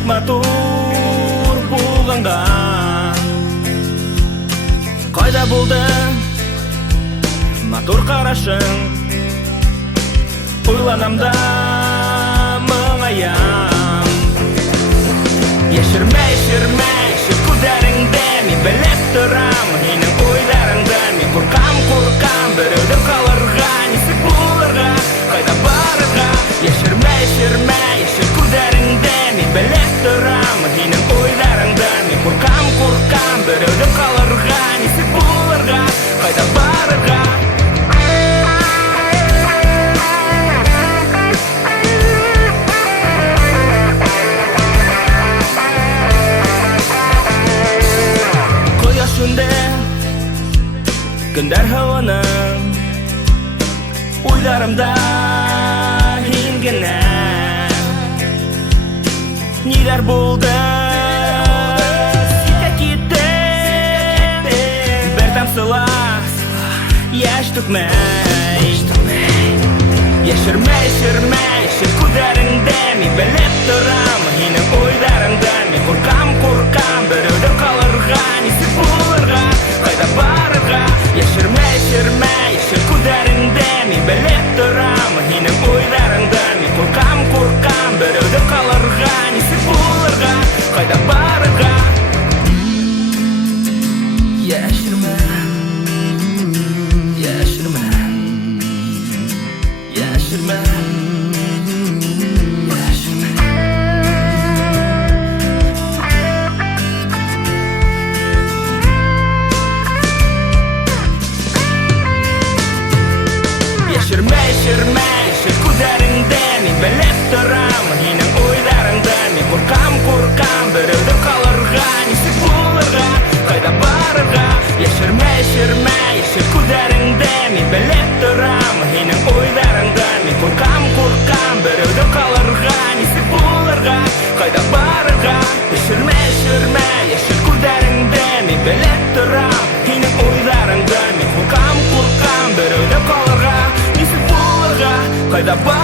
бик матур булганга, кайда булды матур карашың? Уйланам да моңаям. Яшермә, яшермә, яшер күзләреңдә, мин белеп торам һинең уйларыңда. Мин куркам, куркам, берәүдә калырга, ничек булырга, кайда барырга. Яшермә, яшермә, яшер күзләреңдә, мин белеп торам һинең уйларыңда. Мин куркам, куркам, берәүдә калырга, ничек булырга, кайда барырга. Көндәр һаваның уйларымда һин генә. Ниләр булды? Ситә киттең, бер тамсыла яшь түкмәй. Яшермә, яшермә, яшер күзләреңдә, мин белеп торам һинең уйларыңда. Мин куркам, куркам, берәүдә калырга, ничек булырга, кайда барырга. Яшермә, яшермә, яшер күзләреңдә, мин белеп торам һинең уйларыңда. Мин куркам, куркам, берәүдә калырга, ничек булырга, кайда барырга. Яшермә, яшермә, яшермә. Яшермә, яшермә, яшер күзләреңдә, мин белеп торам һинең уйларыңда. Мин куркам, куркам, берәүдә калырга, ничек булырга, кайда барырга. Яшермә, яшермә, яшер күзләреңдә, мин белеп торам һинең уйларыңда. Мин куркам, куркам, берәүдә калырга, ничек булырга, кайда барырга. Яшермә, яшермә, яшер күзләреңдә, мин белеп торам һинең уйларыңда. Мин куркам, куркам, берәүдә калырга, кайда бар?